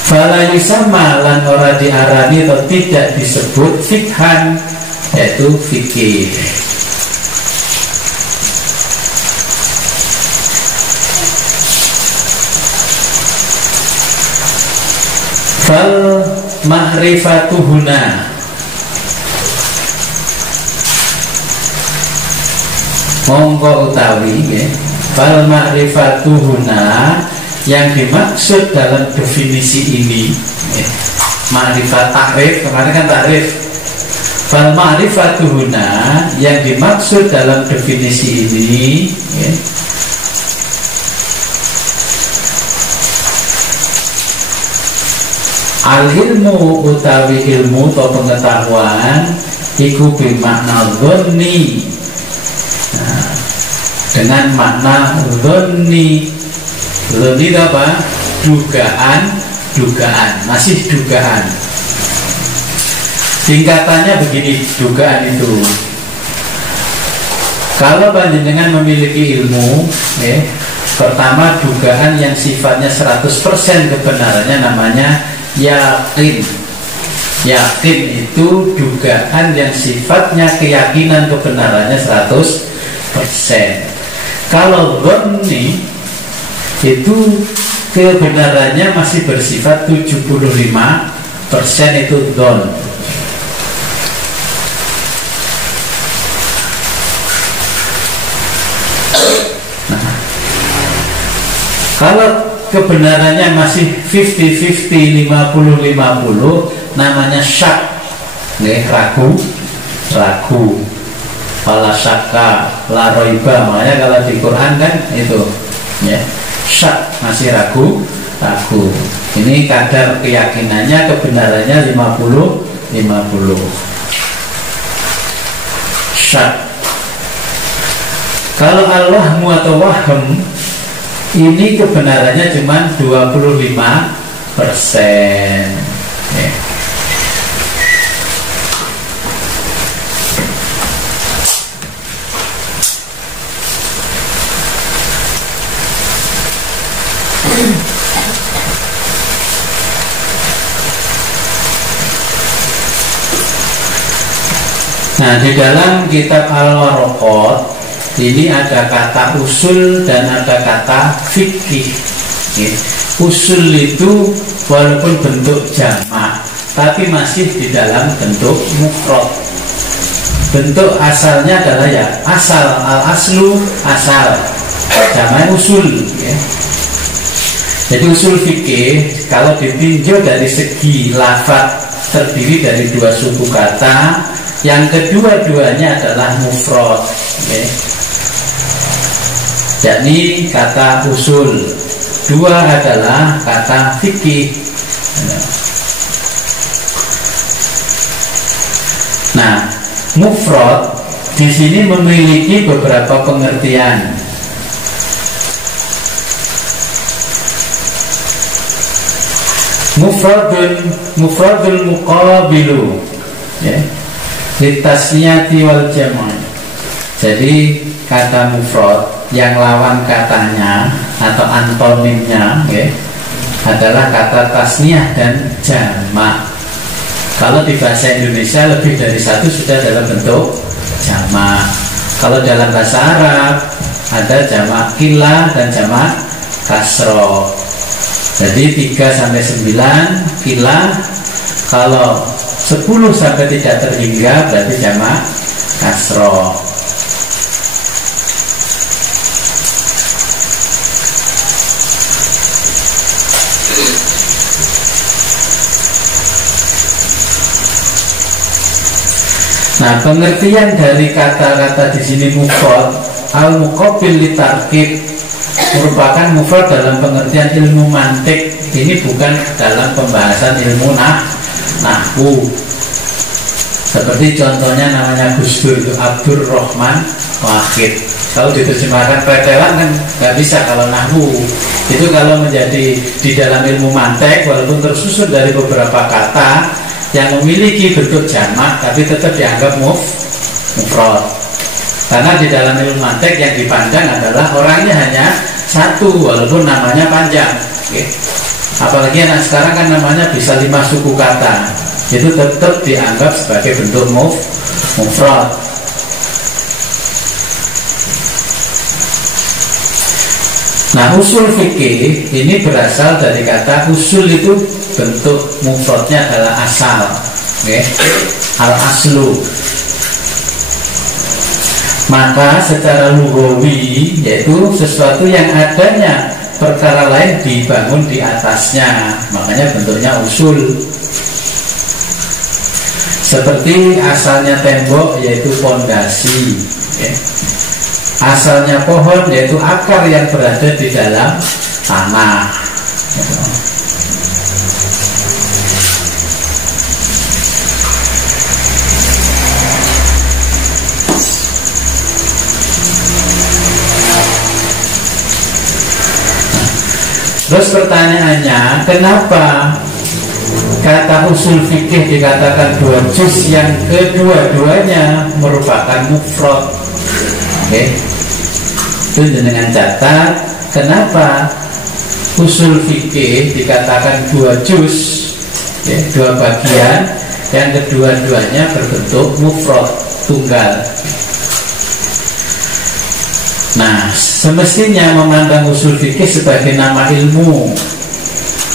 Fala yusamma lan ora diarani atau tidak disebut fikhan, yaitu fikih. Fal ma'rifatuhuna, mongko utawi ya, fal ma'rifatuhuna yang dimaksud dalam definisi ini ya, ma'rifat takrif, kemarin kan takrif. Fal ma'rifatuhuna yang dimaksud dalam definisi ini ya, al ilmu utawi ilmu atau pengetahuan iku bimakna dhanni, nah, dengan makna dhanni. Dhanni apa? Dugaan, masih dugaan. Singkatannya begini, dugaan itu, kalau panjenengan memiliki ilmu ya, pertama dugaan yang sifatnya 100% kebenarannya namanya yakin. Yakin itu dugaan yang sifatnya keyakinan kebenarannya 100%. Kalau dhanni itu kebenarannya masih bersifat 75%. persen itu don. Nah, kalau kebenarannya masih 50-50, 50-50, namanya syak, ragu. Fala syakka la raiba, makanya kalau di Quran kan itu ya, syak, masih ragu. Ini kadar keyakinannya, kebenarannya 50-50. Syak. Kalau al-wahmu atau wahm, ini kebenarannya cuma 25%. Ya. Nah, di dalam kitab Al-Waraqat ini ada kata usul dan ada kata fikih. Usul itu walaupun bentuk jamak, tapi masih di dalam bentuk mufrad. Bentuk asalnya adalah ya asal, al-aslu, asal. Jamaknya usul. Ya. Jadi usul fikih kalau ditinjau dari segi lafaz terdiri dari dua suku kata, yang kedua-duanya adalah mufrad, okay. Yakni kata usul. Dua adalah kata fikih. Nah, mufrad di sini memiliki beberapa pengertian. Mufradul muqabilu, ya. Litasniyati wal jama'. Jadi kata mufrad yang lawan katanya atau antonimnya, okay, adalah kata tasniyah dan jamak. Kalau di bahasa Indonesia lebih dari satu sudah dalam bentuk jamak. Kalau dalam bahasa Arab ada jamak qillah dan jamak kasroh. Jadi 3-9 qillah. Kalau 10 sampai tidak terhingga berarti jamak kasroh. Nah, pengertian dari kata-kata di sini mufrad, al-muqabil li tarkib, merupakan mufrad dalam pengertian ilmu mantik. Ini bukan dalam pembahasan ilmu nahwu. Seperti contohnya namanya Gus Dur itu Abdurrahman Wahid. Kalau diterjemahkan pretelan kan nggak bisa kalau nahwu. Itu kalau menjadi di dalam ilmu mantik, walaupun tersusun dari beberapa kata yang memiliki bentuk jamak, tapi tetap dianggap mufrad. Karena di dalam ilmu mantik yang dipandang adalah orangnya hanya satu, walaupun namanya panjang. Okay. Apalagi anak sekarang kan namanya bisa 5 suku kata, itu tetap dianggap sebagai bentuk mufrad. Nah, usul fikih ini berasal dari kata usul, itu bentuk mufradnya adalah asal, okay? Al-aslu. Maka secara lughawi yaitu sesuatu yang adanya perkara lain dibangun di atasnya, makanya bentuknya usul. Seperti asalnya tembok yaitu pondasi, okay? Asalnya pohon yaitu akar yang berada di dalam tanah. Terus pertanyaannya, kenapa kata usul fikih dikatakan 2 juz yang kedua-duanya merupakan mufrad? Oke. Itu dengan catat, kenapa usul fikih dikatakan 2 juz, ya, 2 bagian yang kedua-duanya berbentuk mufrad, tunggal. Nah, semestinya memandang usul fikih sebagai nama ilmu,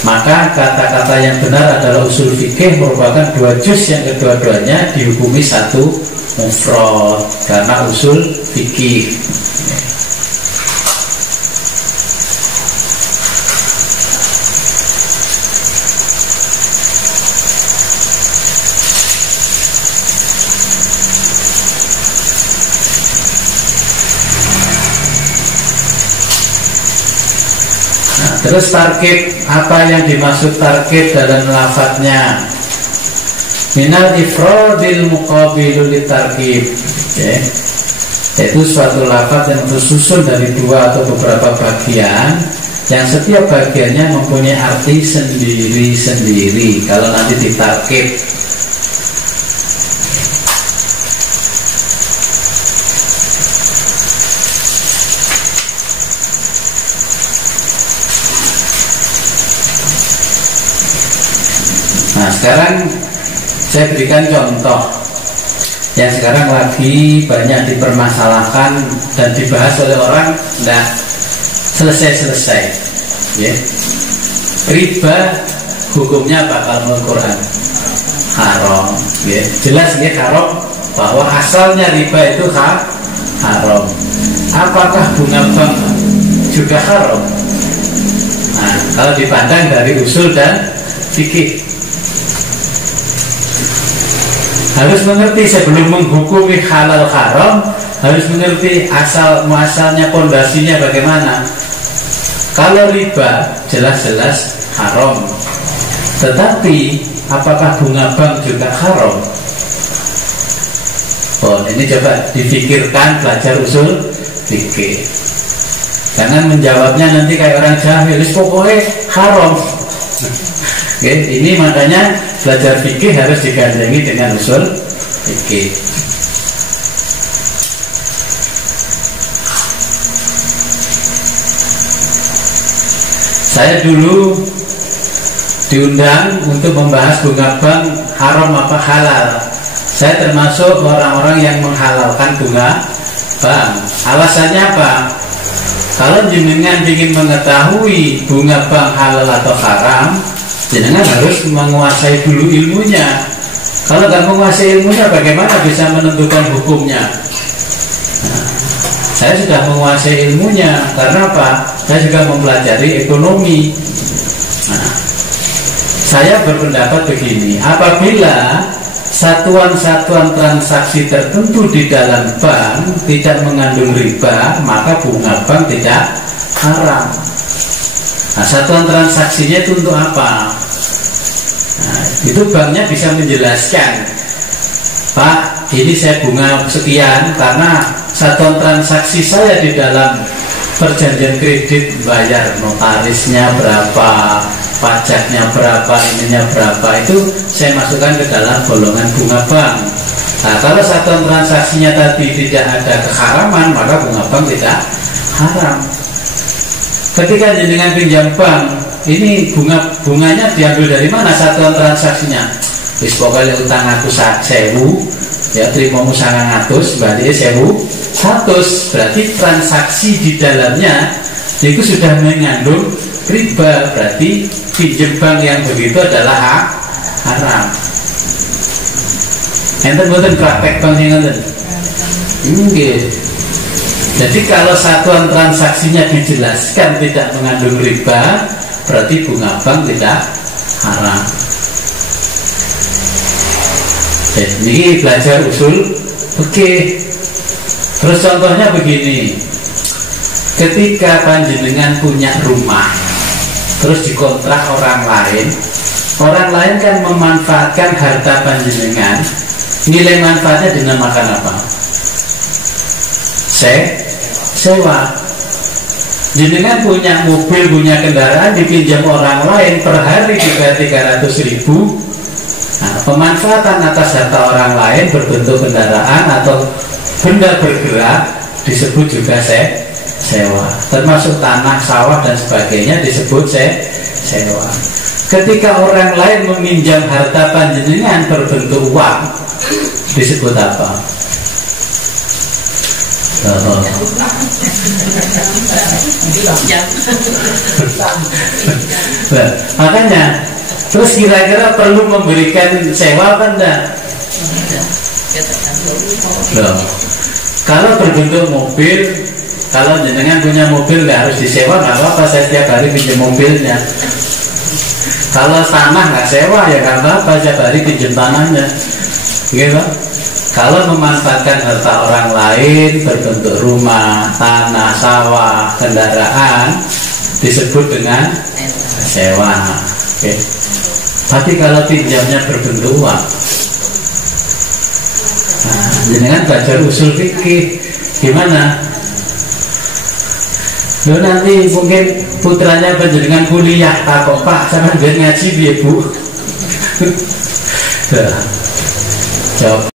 Maka kata-kata yang benar adalah usul fikih merupakan dua juz yang kedua-duanya dihukumi satu mufrad karena usul fikih. Terus tarkib, apa yang dimaksud tarkib dalam lafadznya? Minal ifradil muqabilul litarkib, yaitu suatu lafadz yang tersusun dari dua atau beberapa bagian yang setiap bagiannya mempunyai arti sendiri-sendiri kalau nanti ditarkib. Nah, sekarang saya berikan contoh yang sekarang lagi banyak dipermasalahkan dan dibahas oleh orang tidak selesai-selesai, ya. Riba hukumnya apa kalau Al-Quran? Haram, ya. Jelas ya, haram, bahwa asalnya riba itu haram. Apakah bunga bank juga haram? Nah, kalau dipandang dari usul dan fikih, harus mengerti sebelum menghukumi halal haram, harus mengerti asal muasalnya, pondasinya bagaimana. Kalau riba jelas-jelas haram, tetapi apakah bunga bank juga haram? Oh, ini coba dipikirkan, belajar usul fikih. Jangan menjawabnya nanti kayak orang jahil, pokoknya haram. Oke, ini makanya belajar fikih harus digandengi dengan usul fikih. Saya dulu diundang untuk membahas bunga bank haram apa halal. Saya termasuk orang-orang yang menghalalkan bunga bank. Alasannya apa? Kalau jenengan ingin mengetahui bunga bank halal atau haram, jenengan harus menguasai dulu ilmunya. Kalau nggak menguasai ilmunya, bagaimana bisa menentukan hukumnya? Nah, saya sudah menguasai ilmunya. Karena apa? Saya juga mempelajari ekonomi. Nah, saya berpendapat begini: apabila satuan-satuan transaksi tertentu di dalam bank tidak mengandung riba, maka bunga bank tidak haram. Nah, satuan transaksinya itu untuk apa? Nah, itu banknya bisa menjelaskan, Pak, ini saya bunga sekian karena satuan transaksi saya di dalam perjanjian kredit bayar notarisnya berapa, pajaknya berapa, ininya berapa, itu saya masukkan ke dalam golongan bunga bank. Nah, kalau satuan transaksinya tadi tidak ada keharaman, maka bunga bank tidak haram. Ketika jenengan pinjam bank, ini bunganya diambil dari mana satuan transaksinya? Wis pokoknya utang aku 1.000, ya terimamu 100, berarti 1.100. Berarti transaksi di dalamnya itu sudah mengandung riba, berarti pinjam bank yang begitu adalah haram. Enten boten praktek bank yang enten. Jadi kalau satuan transaksinya dijelaskan tidak mengandung riba, berarti bunga bank tidak haram. Jadi belajar usul fikih. Terus contohnya begini: ketika panjenengan punya rumah, terus dikontrak orang lain kan memanfaatkan harta panjenengan. Nilai manfaatnya dinamakan apa? Sewa. Jenengan punya mobil, punya kendaraan, dipinjam orang lain, per hari dibayar 300.000. Nah, pemanfaatan atas harta orang lain berbentuk kendaraan atau benda bergerak disebut juga sewa. Termasuk tanah, sawah dan sebagainya disebut sewa. Ketika orang lain meminjam harta panjenengan berbentuk uang, disebut apa? Oh. Nah, makanya terus kira-kira perlu memberikan sewa kan enggak? Loh, kalau berbentuk mobil, kalau jenengan punya mobil nggak harus disewa, nggak apa-apa, saya setiap hari pinjam mobilnya. Kalau tanah nggak sewa ya nggak apa-apa, setiap hari pinjam tanahnya, gitu. Kalau memanfaatkan harta orang lain berbentuk rumah, tanah, sawah, kendaraan disebut dengan sewa. Oke. Tapi kalau pinjamnya berbentuk uang, nah, jenengan belajar usul fikih gimana? Lo nanti mungkin putranya panjenengan kuliah, takut Pak, sama biar ngaji dia Bu. Jawab.